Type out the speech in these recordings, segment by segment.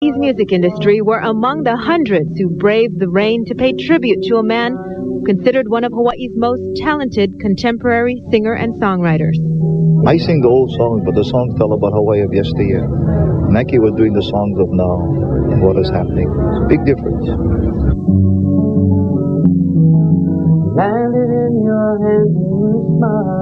Hawaii's music industry were among the hundreds who braved the rain to pay tribute to a man considered one of Hawaii's most talented contemporary singer and songwriters. I sing the old songs, but the songs tell about Hawaii of yesteryear. Mackey was doing the songs of now and what is happening. It's a big difference. Landed in your hands and you smile.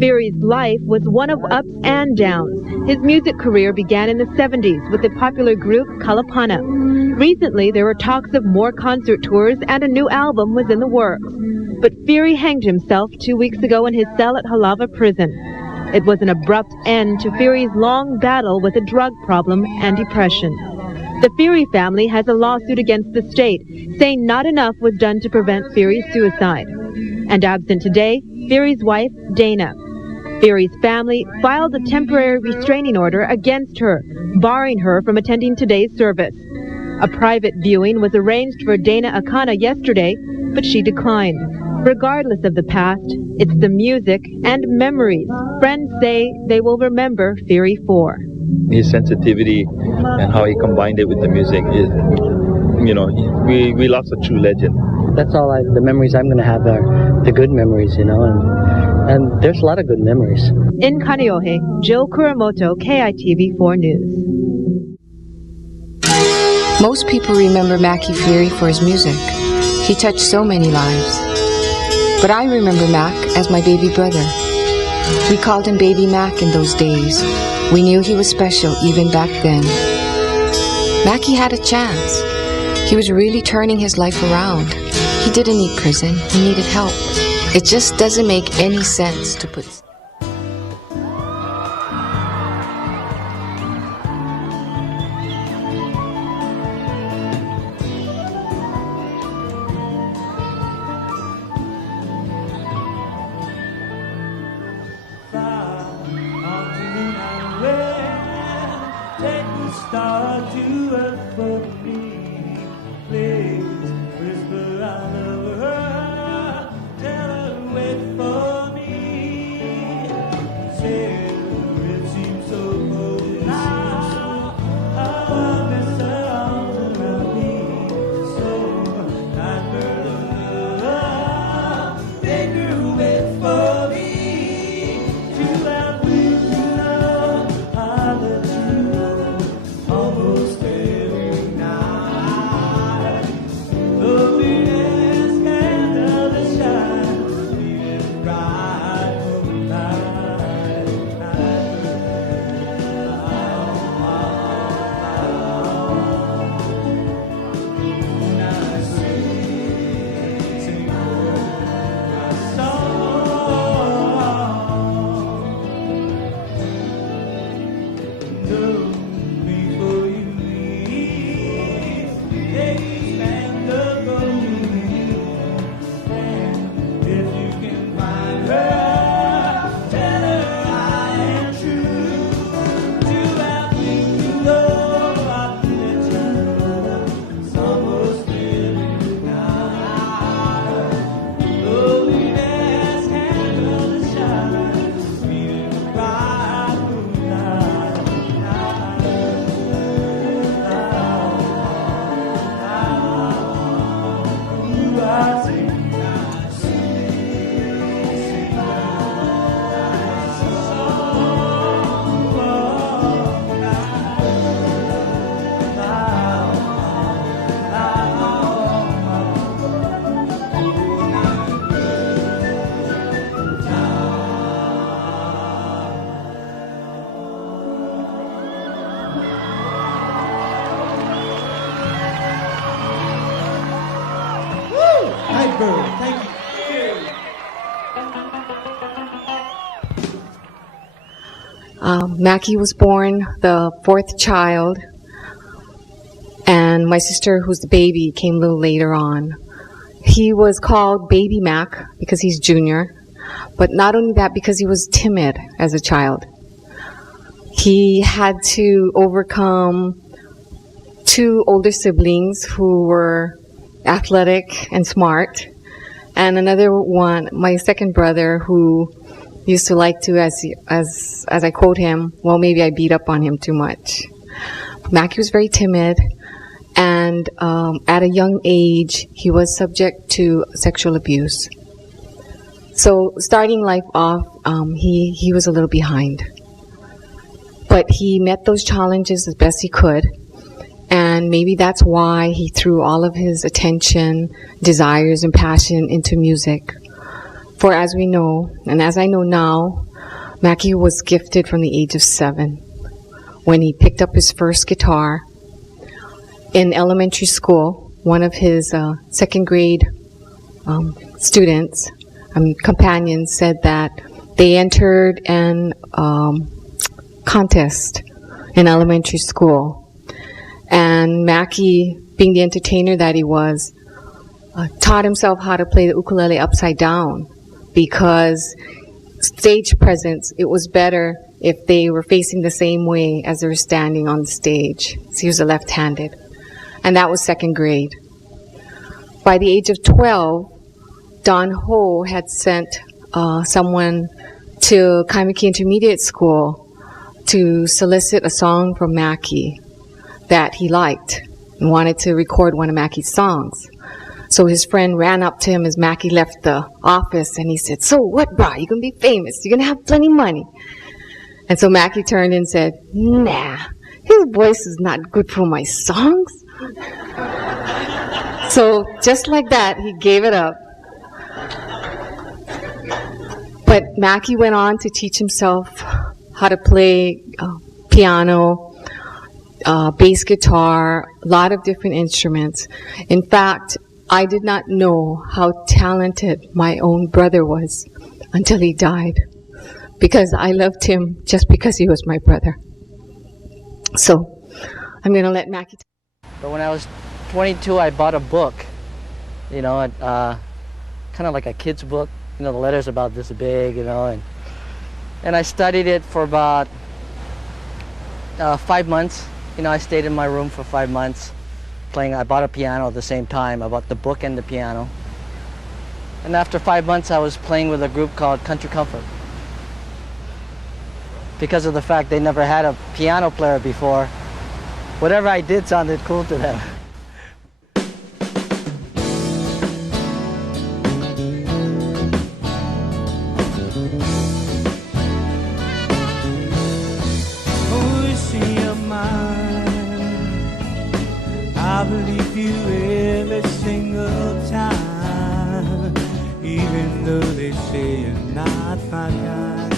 Feary's life was one of ups and downs. His music career began in the 70s with the popular group Kalapana. Recently, there were talks of more concert tours and a new album was in the works. But Feary hanged himself 2 weeks ago in his cell at Halava prison. It was an abrupt end to Feary's long battle with a drug problem and depression. The Feary family has a lawsuit against the state, saying not enough was done to prevent Feary's suicide. And absent today, Feary's wife, Dana. Feary's family filed a temporary restraining order against her, barring her from attending today's service. A private viewing was arranged for Dana Akana yesterday, but she declined. Regardless of the past, it's the music and memories friends say they will remember Feary for. His sensitivity and how he combined it with the music is, we lost a true legend. That's all the memories I'm going to have are the good memories, and there's a lot of good memories. In Kaneohe, Jill Kuramoto, KITV4 News. Most people remember Mackey Feary for his music. He touched so many lives. But I remember Mac as my baby brother. We called him Baby Mac in those days. We knew he was special even back then. Mackey had a chance. He was really turning his life around. He didn't need prison. He needed help. It just doesn't make any sense to put... Star to earth for me, please whisper I love her, tell her wait for me, say it seems so cold now, I miss her arms around me, so I heard her, make her wait for me, to have with you love, I let you know. Almost every night, loveliness candle that shines, feeling bright for night. I sing my song. No. Thank you. Mackey was born the fourth child, and my sister, who's the baby, came a little later on. He was called Baby Mac because he's junior, but not only that, because he was timid as a child. He had to overcome two older siblings who were athletic and smart, and another one, my second brother, who used to like to, as I quote him, well, maybe I beat up on him too much. Mackey was very timid, and at a young age, he was subject to sexual abuse. So starting life off, he was a little behind. But he met those challenges as best he could, and maybe that's why he threw all of his attention, desires, and passion into music. For as we know, and as I know now, Mackey was gifted from the age of 7 when he picked up his first guitar. In elementary school, one of his second grade students, companions, said that they entered an contest in elementary school. And Mackey, being the entertainer that he was, taught himself how to play the ukulele upside down, because stage presence, it was better if they were facing the same way as they were standing on the stage. So he was a left-handed. And that was second grade. By the age of 12, Don Ho had sent someone to Kaimaki Intermediate School to solicit a song from Mackey that he liked and wanted to record one of Mackey's songs. So his friend ran up to him as Mackey left the office, and he said, "So what, bro? You're going to be famous. You're going to have plenty of money." And so Mackey turned and said, "Nah, his voice is not good for my songs." So just like that, he gave it up. But Mackey went on to teach himself how to play piano, bass guitar, a lot of different instruments. In fact, I did not know how talented my own brother was until he died, because I loved him just because he was my brother. So I'm going to let Mackey. But when I was 22, I bought a book, you know, kind of like a kid's book. You know, the letters about this big, you know, and I studied it for about 5 months. You know, I stayed in my room for 5 months playing. I bought a piano at the same time. I bought the book and the piano. And after 5 months, I was playing with a group called Country Comfort. Because of the fact they never had a piano player before, whatever I did sounded cool to them. I believe you every single time, even though they say you're not my kind.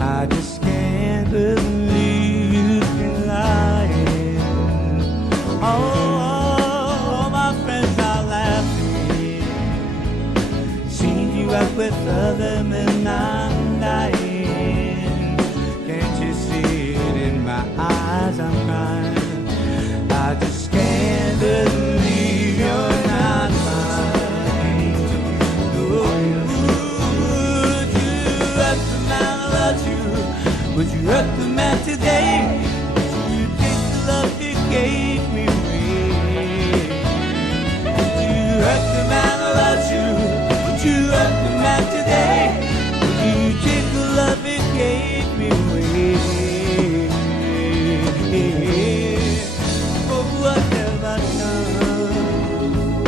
I just can't believe you've been lying. Oh, my friends are laughing, seeing you out with other men. I'm dying. Can't you see it in my eyes? I'm crying. I just can't believe you're not mine. Would you hurt the man who loves you? Would you hurt the man today? Would you take the love you gave me away? Would you hurt the man who loves you? Would you hurt the man today? Would you take the love you gave me away? What have I done?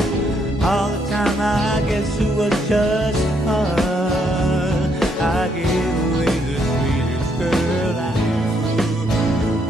All the time I guess it was just fun. I gave away the sweetest girl I knew.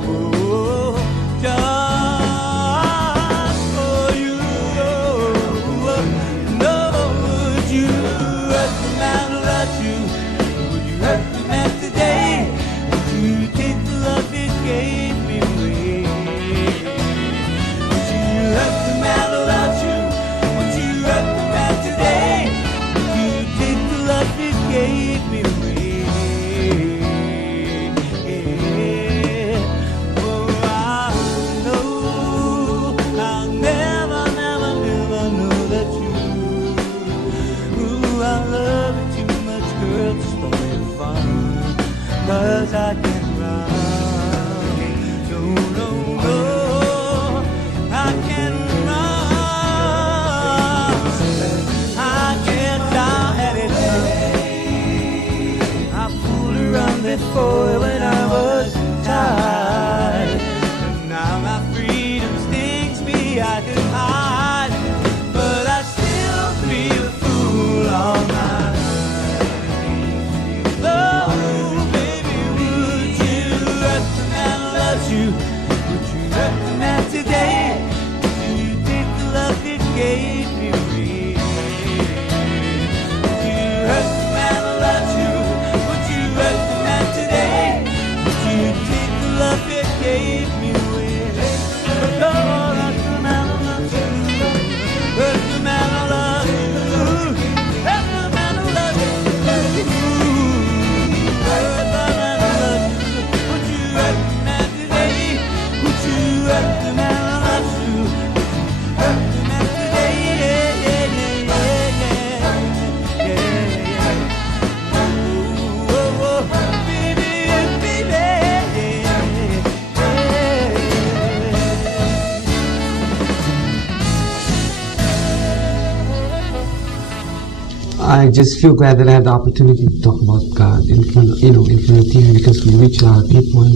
I just feel glad that I have the opportunity to talk about God in front of, in front of TV, because we reach a lot of people, and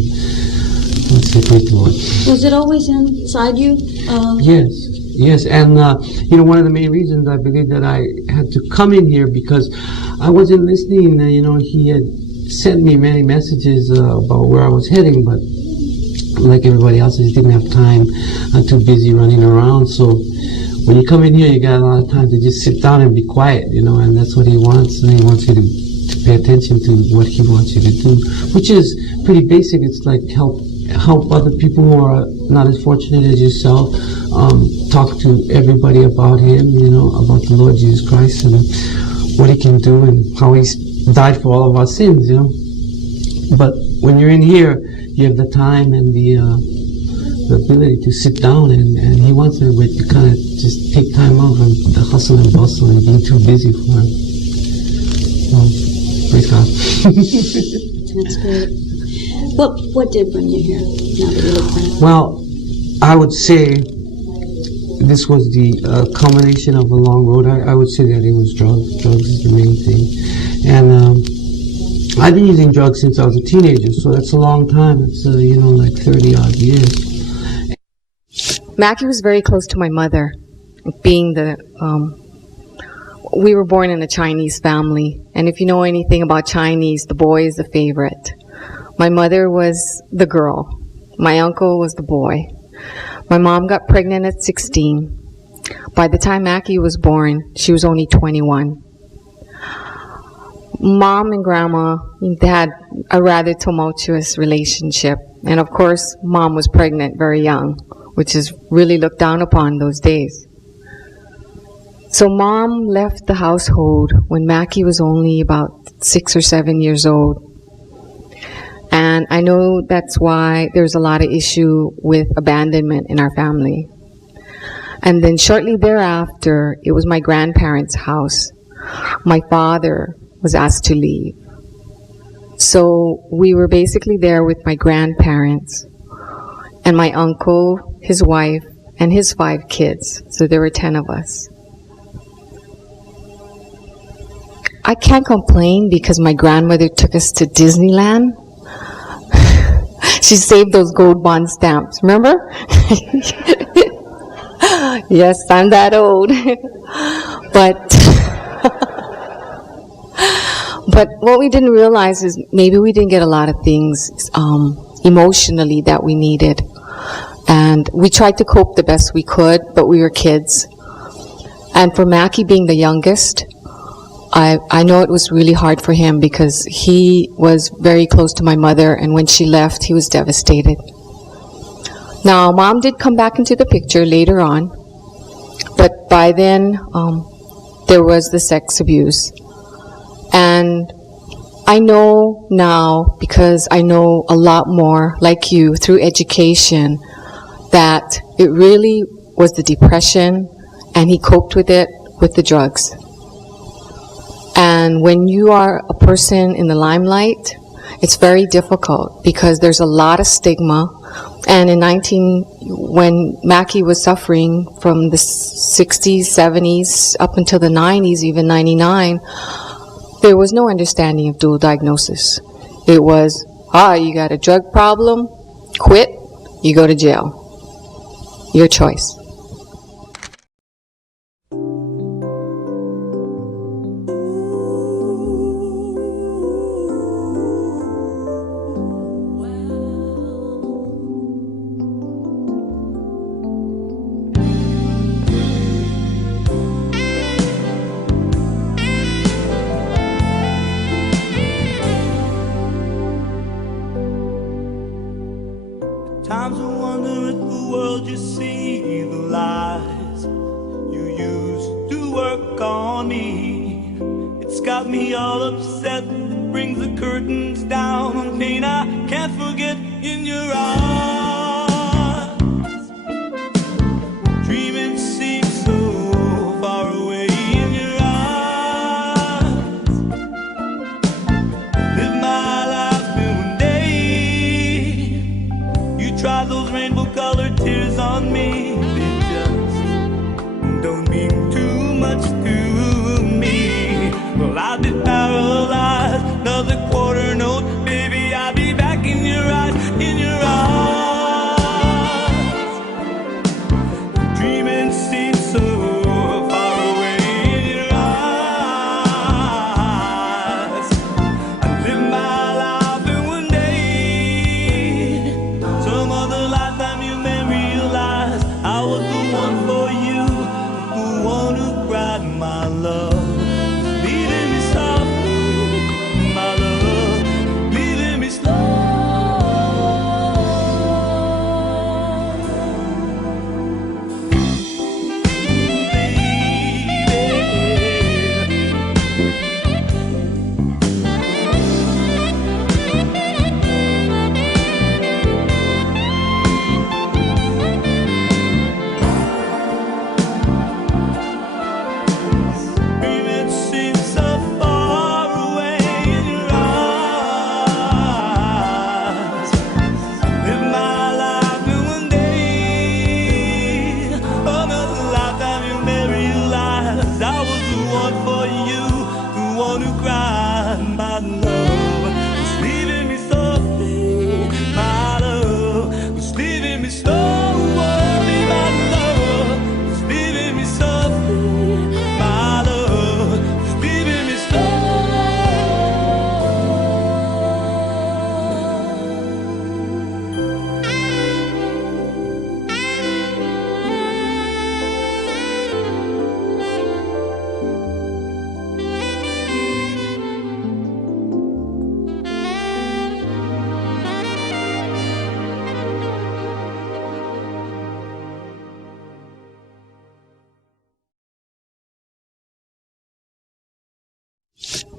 let's say praise the Lord. Was it always inside you? Yes, and one of the main reasons I believe that I had to come in here, because I wasn't listening. He had sent me many messages about where I was heading, but like everybody else, I just didn't have time. I'm too busy running around. So when you come in here, you got a lot of time to just sit down and be quiet, and that's what he wants. And he wants you to pay attention to what he wants you to do, which is pretty basic. It's like help other people who are not as fortunate as yourself. Talk to everybody about him, about the Lord Jesus Christ and what he can do and how he's died for all of our sins, But when you're in here, you have the time and the ability to sit down, and he wants everybody to kind of just take time out from the hustle and bustle and being too busy for him. Well, praise God. That's great. What did bring you here, now that you look back? Well, I would say this was the culmination of a long road. I would say that it was drugs. Drugs is the main thing. And I've been using drugs since I was a teenager, so that's a long time. It's, like 30-odd years. Mackey was very close to my mother, being we were born in a Chinese family, and if you know anything about Chinese, the boy is the favorite. My mother was the girl. My uncle was the boy. My mom got pregnant at 16. By the time Mackey was born, she was only 21. Mom and Grandma, they had a rather tumultuous relationship. And of course, Mom was pregnant very young, which is really looked down upon those days. So Mom left the household when Mackey was only about 6 or 7 years old. And I know that's why there's a lot of issue with abandonment in our family. And then shortly thereafter, it was my grandparents' house. My father was asked to leave. So we were basically there with my grandparents and my uncle, his wife, and his 5 kids. So there were 10 of us. I can't complain because my grandmother took us to Disneyland. She saved those gold bond stamps, remember? Yes, I'm that old. But what we didn't realize is maybe we didn't get a lot of things emotionally that we needed. And we tried to cope the best we could, but we were kids. And for Mackey being the youngest, I know it was really hard for him because he was very close to my mother, and when she left, he was devastated. Now, Mom did come back into the picture later on, but by then, there was the sex abuse. And I know now, because I know a lot more, like you, through education, that it really was the depression, and he coped with it with the drugs. And when you are a person in the limelight, it's very difficult because there's a lot of stigma. And when Mackey was suffering from the 60s, 70s, up until the 90s, even 99, there was no understanding of dual diagnosis. It was, you got a drug problem, quit, you go to jail. Your choice. Times I wonder if the world just see the lies you used to work on me. It's got me all upset, it brings the curtains down on pain I can't forget in your eyes. Dreaming seems so far away in your eyes. Live my life in one day. You try those rainbow-colored tears on me. They just don't mean too much to me.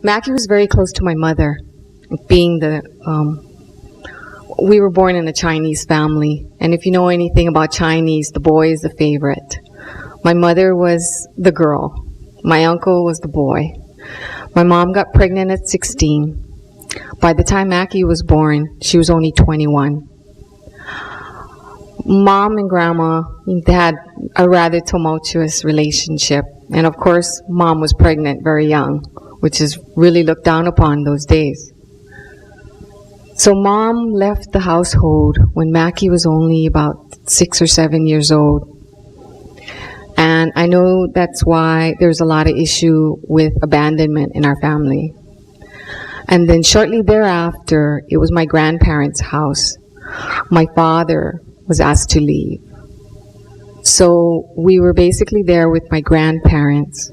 Mackey was very close to my mother, being we were born in a Chinese family, and if you know anything about Chinese, the boy is the favorite. My mother was the girl. My uncle was the boy. My mom got pregnant at 16. By the time Mackey was born, she was only 21. Mom and Grandma had a rather tumultuous relationship, and of course, Mom was pregnant very young, which is really looked down upon those days. So Mom left the household when Mackey was only about 6 or 7 years old. And I know that's why there's a lot of issue with abandonment in our family. And then shortly thereafter, it was my grandparents' house. My father was asked to leave. So we were basically there with my grandparents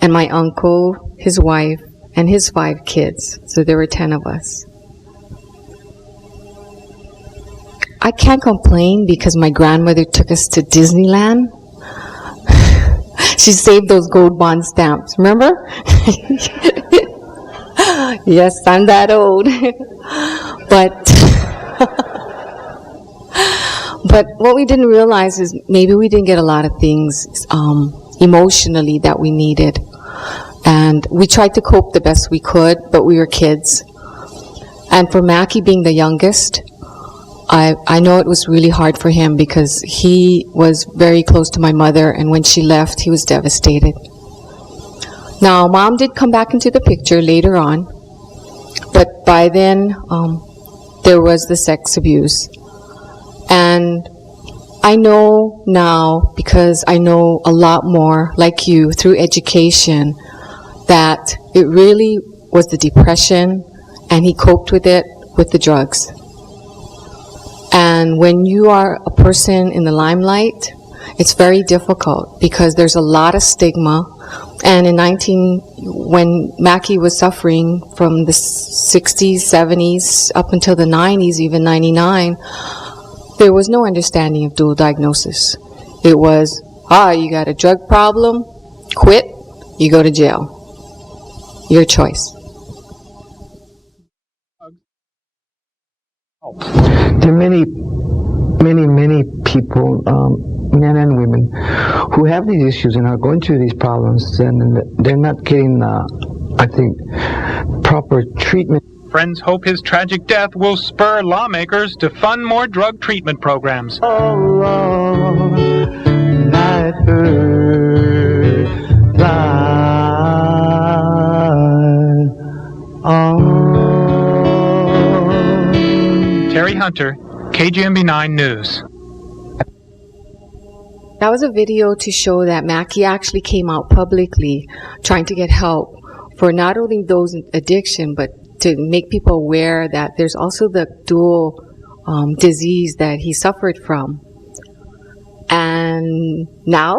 and my uncle, his wife, and his 5 kids. So there were 10 of us. I can't complain because my grandmother took us to Disneyland. She saved those gold bond stamps, remember? Yes, I'm that old. But what we didn't realize is maybe we didn't get a lot of things emotionally that we needed. And we tried to cope the best we could, but we were kids. And for Mackey being the youngest, I know it was really hard for him because he was very close to my mother, and when she left, he was devastated. Now, Mom did come back into the picture later on, but by then, there was the sex abuse. And I know now, because I know a lot more, like you, through education, that it really was the depression, and he coped with it with the drugs. And when you are a person in the limelight, it's very difficult because there's a lot of stigma. And when Mackey was suffering from the 60s, 70s, up until the 90s, even 99, there was no understanding of dual diagnosis. It was, you got a drug problem, quit, you go to jail. Your choice. There are many people, men and women, who have these issues and are going through these problems, and they're not getting, I think, proper treatment. Friends hope his tragic death will spur lawmakers to fund more drug treatment programs. Terry Hunter, KGMB 9 News. That was a video to show that Mackey actually came out publicly trying to get help for not only those in addiction, but to make people aware that there's also the dual disease that he suffered from. And now,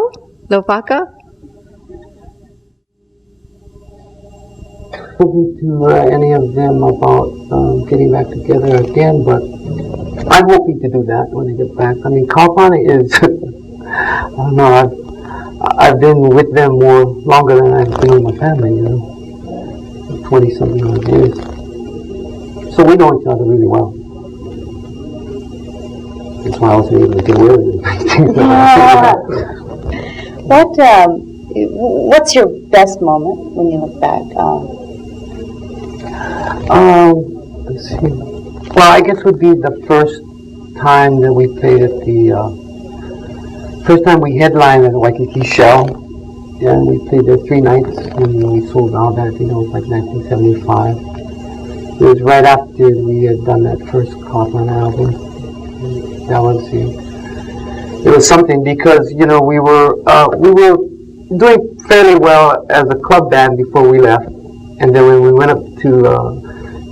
Lopaka? Spoken to any of them about getting back together again, but I'm hoping to do that when they get back. I mean, Kalpana is, I don't know, I've been with them longer than I've been with my family, 20-something odd years. So we know each other really well. That's why I was able to get with it. What's your best moment when you look back? Let's see. Well, I guess would be the first time that we played at first time we headlined at Waikiki Shell. Yeah, and we played there 3 nights, and we sold out that. I think it was like 1975. It was right after we had done that first Kaufman album. That was it was something because we were doing fairly well as a club band before we left, and then when we went up to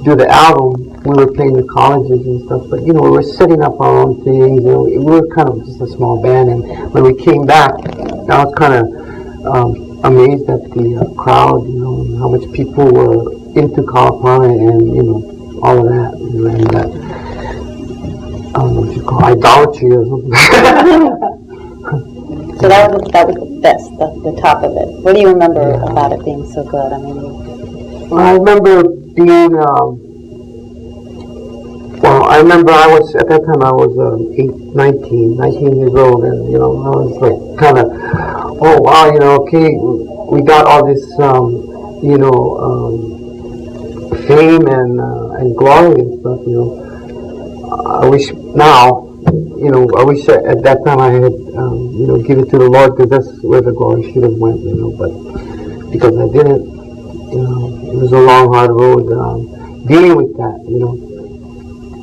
do the album, we were playing the colleges and stuff. But we were setting up our own things. We were kind of just a small band, and when we came back, I was kind of amazed at the crowd. And how much people were into Kalapana and all of that, and that. I don't know what you call idolatry or something. So that was the best, the top of it. What do you remember about it being so good? I mean, I remember being, I remember I was, at that time I was 19 years old, and, I was like kind of, oh wow, okay, we got all this, fame and glory and stuff, I wish now, I wish at that time I had, give it to the Lord, because that's where the glory should have went, but because I didn't, it was a long, hard road dealing with that,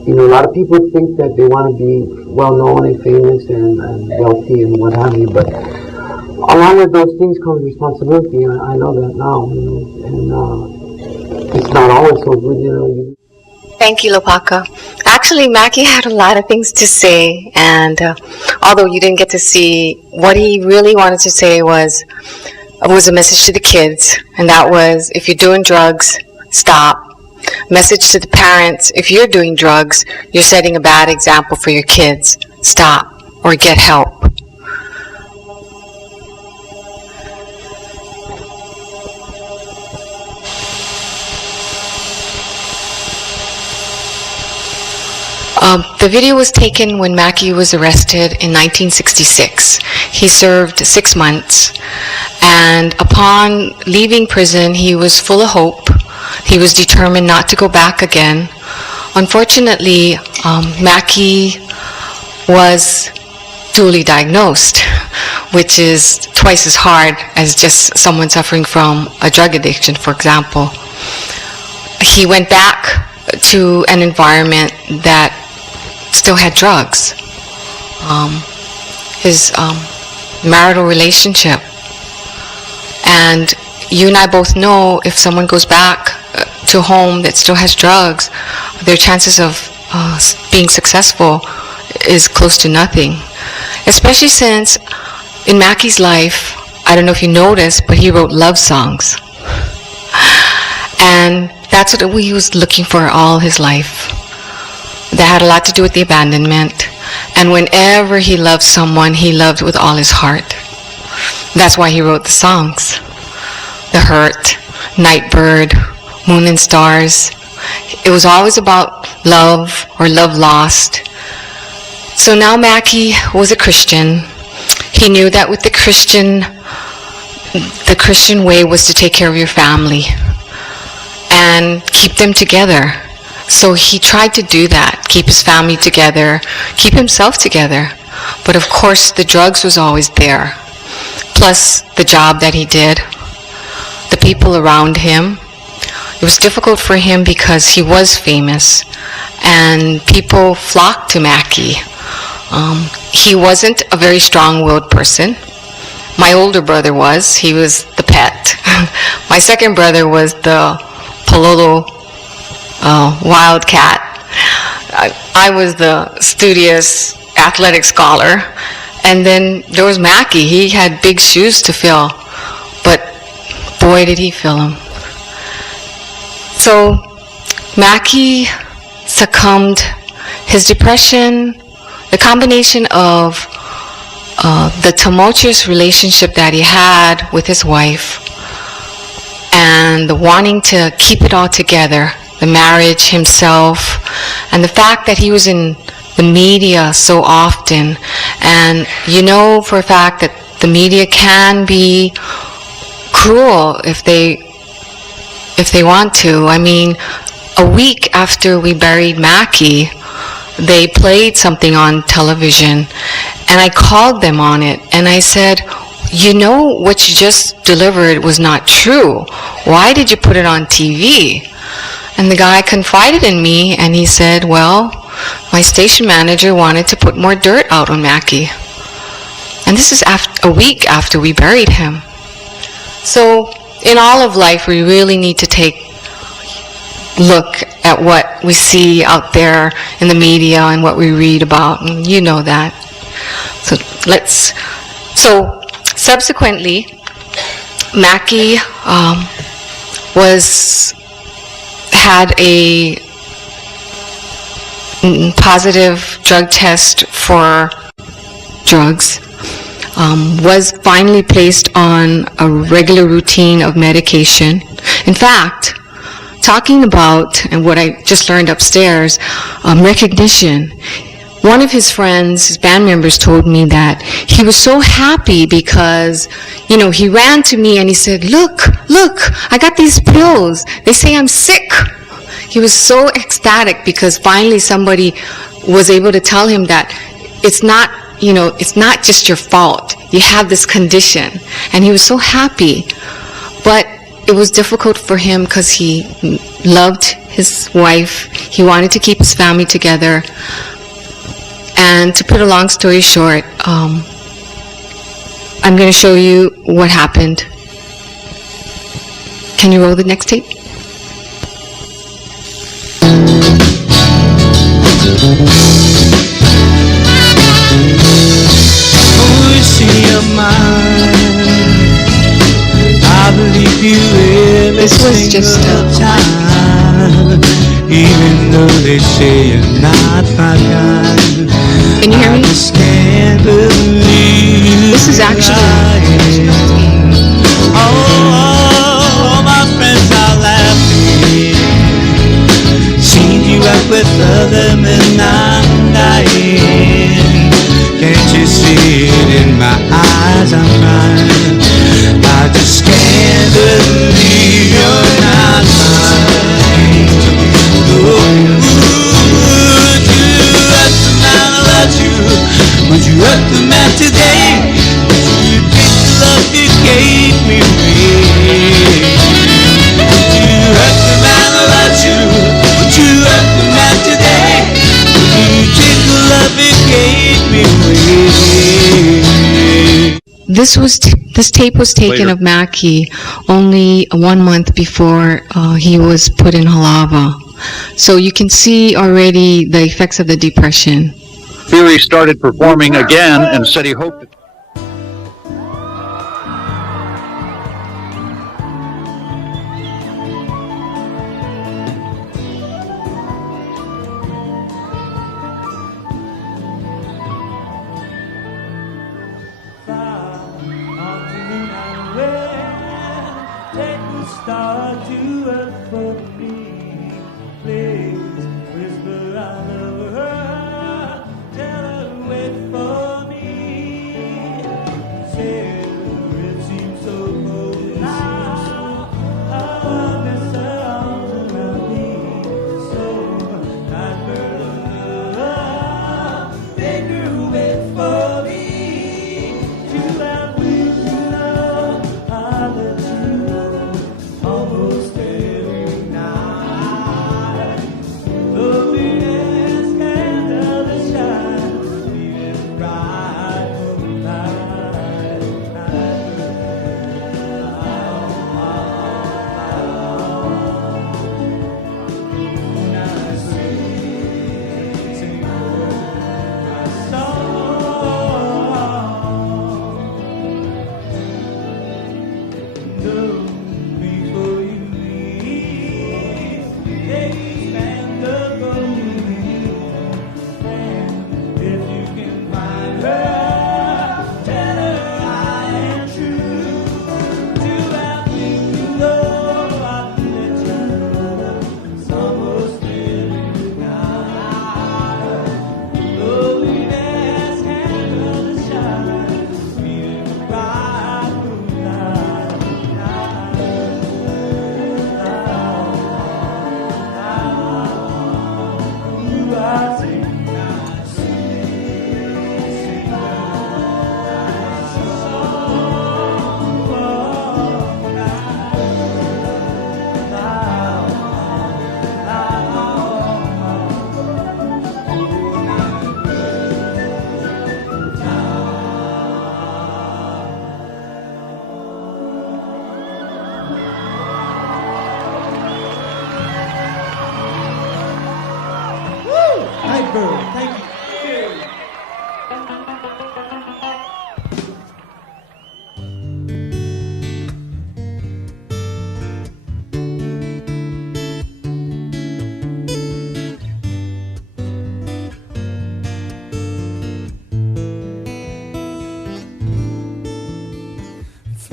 a lot of people think that they want to be well-known and famous and wealthy and what have you, but along with those things comes responsibility, and I know that now, and it's not always so good, Thank you, Lopaka. Actually, Mackey had a lot of things to say, and although you didn't get to see, what he really wanted to say was a message to the kids, and that was, if you're doing drugs, stop. Message to the parents, if you're doing drugs, you're setting a bad example for your kids. Stop, or get help. The video was taken when Mackey was arrested in 1966. He served 6 months, and upon leaving prison, he was full of hope. He was determined not to go back again. Unfortunately, Mackey was duly diagnosed, which is twice as hard as just someone suffering from a drug addiction, for example. He went back to an environment that still had drugs. His marital relationship. And you and I both know if someone goes back to a home that still has drugs, their chances of being successful is close to nothing. Especially since in Mackey's life, I don't know if you noticed, but he wrote love songs. And that's what he was looking for all his life. That had a lot to do with the abandonment. And whenever he loved someone, he loved with all his heart. That's why he wrote the songs. The Hurt, Nightbird, Moon and Stars. It was always about love or love lost. So now Mackey was a Christian. He knew that with the Christian way was to take care of your family and keep them together. So he tried to do that, keep his family together, keep himself together. But of course the drugs was always there, plus the job that he did, the people around him. It was difficult for him because he was famous and people flocked to Mackey. He wasn't a very strong-willed person. My older brother was. He was the pet. My second brother was the Pololo wildcat. I was the studious athletic scholar. And then there was Mackey. He had big shoes to fill. But boy, did he fill them. So Mackey succumbed. His depression, the combination of the tumultuous relationship that he had with his wife and the wanting to keep it all together, the marriage, himself, and the fact that he was in the media so often. And you know for a fact that the media can be cruel if they want to. I mean, a week after we buried Mackey, they played something on television, and I called them on it, and I said, you know what you just delivered was not true. Why did you put it on TV? And the guy confided in me, and he said, well, my station manager wanted to put more dirt out on Mackey. And this is a week after we buried him. So in all of life, we really need to take look at what we see out there in the media and what we read about, and you know that. So subsequently, Mackey had a positive drug test for drugs, was finally placed on a regular routine of medication. In fact, talking about, and what I just learned upstairs, recognition. One of his friends, his band members, told me that he was so happy because, you know, he ran to me and he said, look, I got these pills. They say I'm sick. He was so ecstatic because finally somebody was able to tell him that it's not, you know, it's not just your fault. You have this condition. And he was so happy. But it was difficult for him because he loved his wife. He wanted to keep his family together. And to put a long story short, I'm going to show you what happened. Can you roll the next tape? This was just time, even though they say you're not my kind. Can you hear me? This is actually oh, my friends are laughing. Seen you out with other men, I'm dying. Can't you see it in my eyes? I'm crying. I just can't believe you're not mine. Would you let the man who loved you? Would you hurt the man today? Would you take the love you gave me away? Would you hurt the man who loved you? Would you hurt the man today? Would you take the love you gave me away? This tape was taken of Mackey only 1 month before he was put in Halava. So you can see already the effects of the depression. Feary started performing again and said he hoped that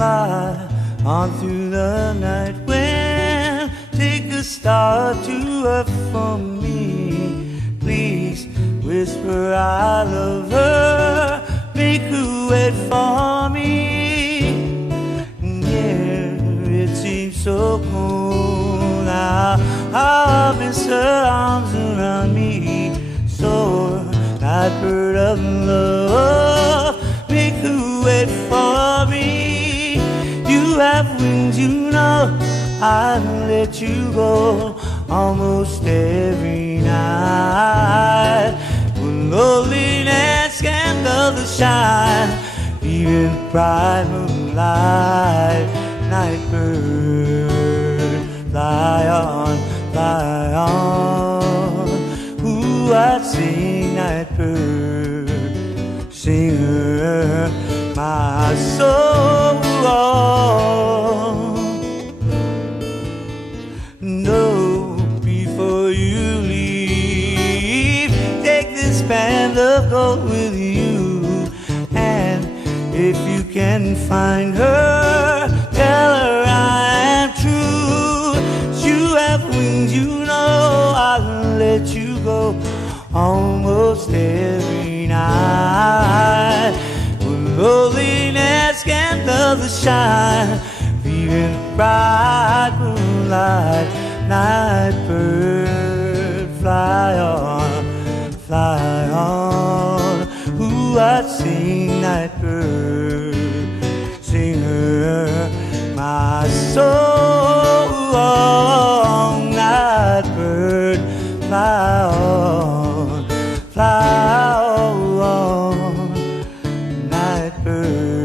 fly on through the night wind. Take a a star to earth for me. Please whisper I love her, make her wait for me. Yeah, it seems so cold now, how I miss her arms around me. So night bird of love, make her wait for me. You have wings, you know I'll let you go almost every night. When loneliness can dull the shine, even bright moonlight. Night bird, fly on, fly on. Ooh, I'd sing night bird, sing her my soul on. No, before you leave, take this band of gold with you. And if you can find her, tell her I am true. You have wings, you know I'll let you go almost every night. When loneliness can dull the shine, even bright moonlight. Night bird, fly on, fly on. Ooh, I'd sing night bird, sing her my song. Night bird, fly on, fly on. Night bird.